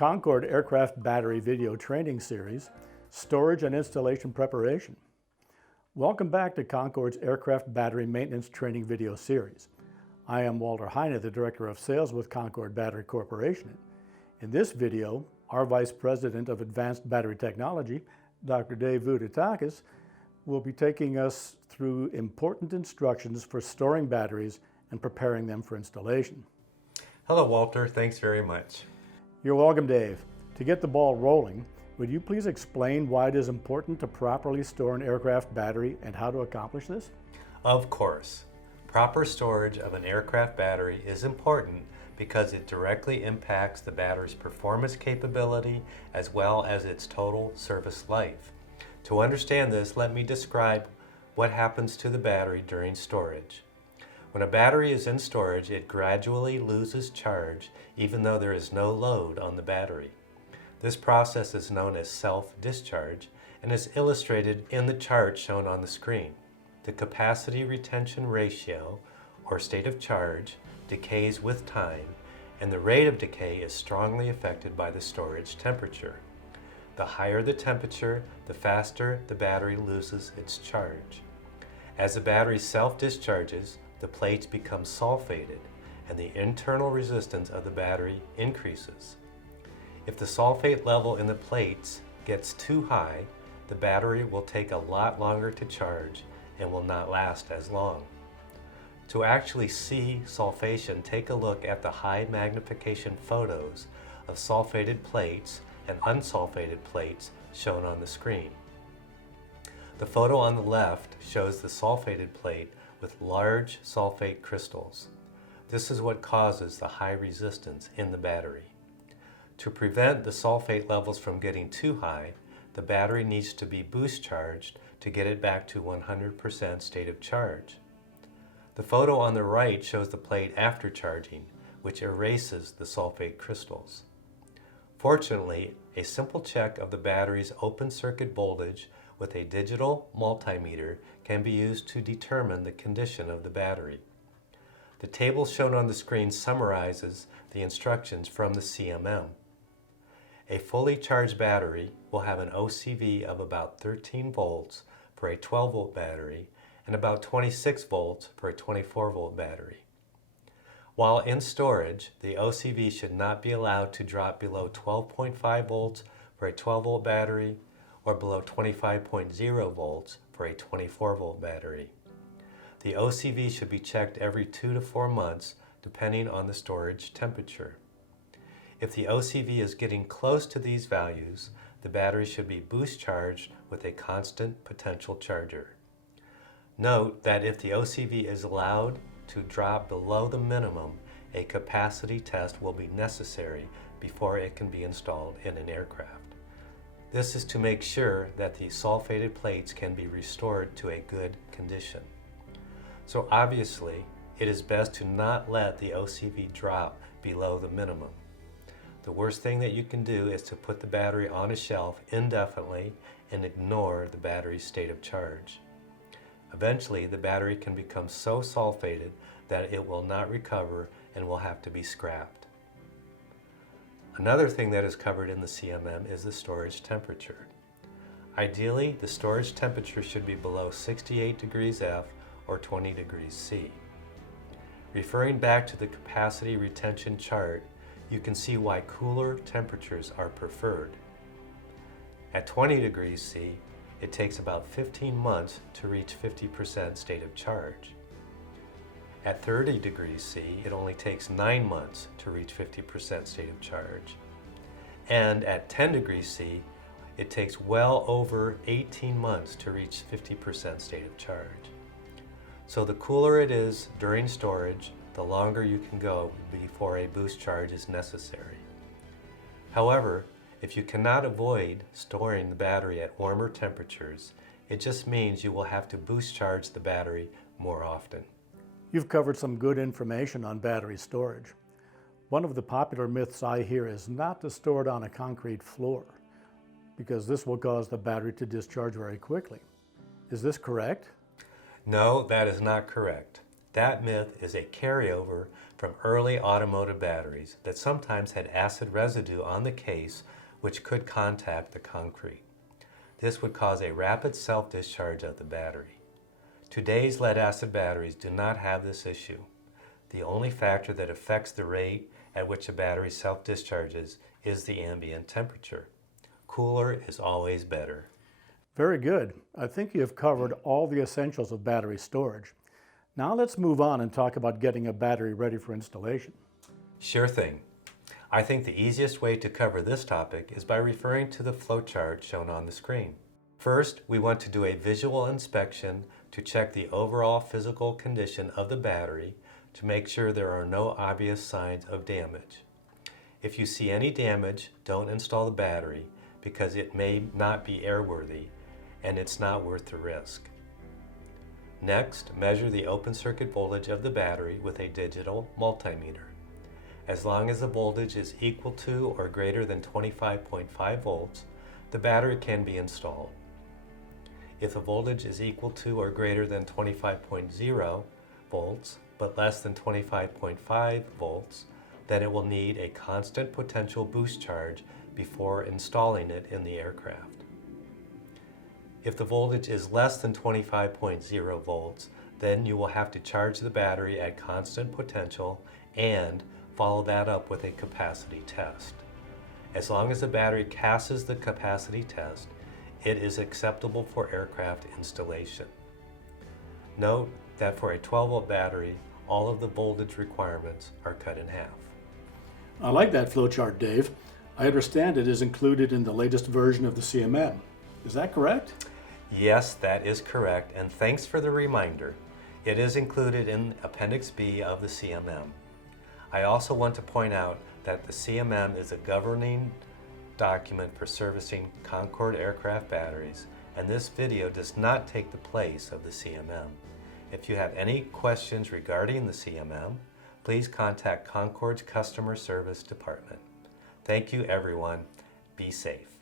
Concorde Aircraft Battery Video Training Series, Storage and Installation Preparation. Welcome back to Concorde's Aircraft Battery Maintenance Training Video Series. I am Walter Heine, the Director of Sales with Concorde Battery Corporation. In this video, our Vice President of Advanced Battery Technology, Dr. CABVTS, will be taking us through important instructions for storing batteries and preparing them for installation. Hello, Walter. Thanks very much. You're welcome, Dave. To get the ball rolling, would you please explain why it is important to properly store an aircraft battery and how to accomplish this? Of course. Proper storage of an aircraft battery is important because it directly impacts the battery's performance capability as well as its total service life. To understand this, let me describe what happens to the battery during storage. When a battery is in storage, it gradually loses charge even though there is no load on the battery. This process is known as self-discharge and is illustrated in the chart shown on the screen. The capacity retention ratio, or state of charge, decays with time, and the rate of decay is strongly affected by the storage temperature. The higher the temperature, the faster the battery loses its charge. As the battery self-discharges, the plates become sulfated and the internal resistance of the battery increases. If the sulfate level in the plates gets too high, the battery will take a lot longer to charge and will not last as long. To actually see sulfation, take a look at the high magnification photos of sulfated plates and unsulfated plates shown on the screen. The photo on the left shows the sulfated plate with large sulfate crystals. This is what causes the high resistance in the battery. To prevent the sulfate levels from getting too high, the battery needs to be boost charged to get it back to 100% state of charge. The photo on the right shows the plate after charging, which erases the sulfate crystals. Fortunately, a simple check of the battery's open circuit voltage with a digital multimeter can be used to determine the condition of the battery. The table shown on the screen summarizes the instructions from the CMM. A fully charged battery will have an OCV of about 13 volts for a 12-volt battery and about 26 volts for a 24-volt battery. While in storage, the OCV should not be allowed to drop below 12.5 volts for a 12-volt battery or below 25.0 volts for a 24-volt battery. The OCV should be checked every 2 to 4 months depending on the storage temperature. If the OCV is getting close to these values, the battery should be boost charged with a constant potential charger. Note that if the OCV is allowed to drop below the minimum, a capacity test will be necessary before it can be installed in an aircraft. This is to make sure that the sulfated plates can be restored to a good condition. So obviously, it is best to not let the OCV drop below the minimum. The worst thing that you can do is to put the battery on a shelf indefinitely and ignore the battery's state of charge. Eventually, the battery can become so sulfated that it will not recover and will have to be scrapped. Another thing that is covered in the CMM is the storage temperature. Ideally, the storage temperature should be below 68 degrees F or 20 degrees C. Referring back to the capacity retention chart, you can see why cooler temperatures are preferred. At 20 degrees C, it takes about 15 months to reach 50% state of charge. At 30 degrees C, it only takes 9 months to reach 50% state of charge. And at 10 degrees C, it takes well over 18 months to reach 50% state of charge. So the cooler it is during storage, the longer you can go before a boost charge is necessary. However, if you cannot avoid storing the battery at warmer temperatures, it just means you will have to boost charge the battery more often. You've covered some good information on battery storage. One of the popular myths I hear is not to store it on a concrete floor, because this will cause the battery to discharge very quickly. Is this correct? No, that is not correct. That myth is a carryover from early automotive batteries that sometimes had acid residue on the case which could contact the concrete. This would cause a rapid self-discharge of the battery. Today's lead-acid batteries do not have this issue. The only factor that affects the rate at which a battery self-discharges is the ambient temperature. Cooler is always better. Very good. I think you have covered all the essentials of battery storage. Now let's move on and talk about getting a battery ready for installation. Sure thing. I think the easiest way to cover this topic is by referring to the flowchart shown on the screen. First, we want to do a visual inspection to check the overall physical condition of the battery to make sure there are no obvious signs of damage. If you see any damage, don't install the battery because it may not be airworthy and it's not worth the risk. Next, measure the open circuit voltage of the battery with a digital multimeter. As long as the voltage is equal to or greater than 25.5 volts, the battery can be installed. If the voltage is equal to or greater than 25.0 volts, but less than 25.5 volts, then it will need a constant potential boost charge before installing it in the aircraft. If the voltage is less than 25.0 volts, then you will have to charge the battery at constant potential and follow that up with a capacity test. As long as the battery passes the capacity test, it is acceptable for aircraft installation. Note that for a 12-volt battery, all of the voltage requirements are cut in half. I like that flowchart, Dave. I understand it is included in the latest version of the CMM. Is that correct? Yes, that is correct, and thanks for the reminder. It is included in Appendix B of the CMM. I also want to point out that the CMM is a governing document for servicing Concorde aircraft batteries, and this video does not take the place of the CMM. If you have any questions regarding the CMM, please contact Concorde's Customer Service Department. Thank you, everyone. Be safe.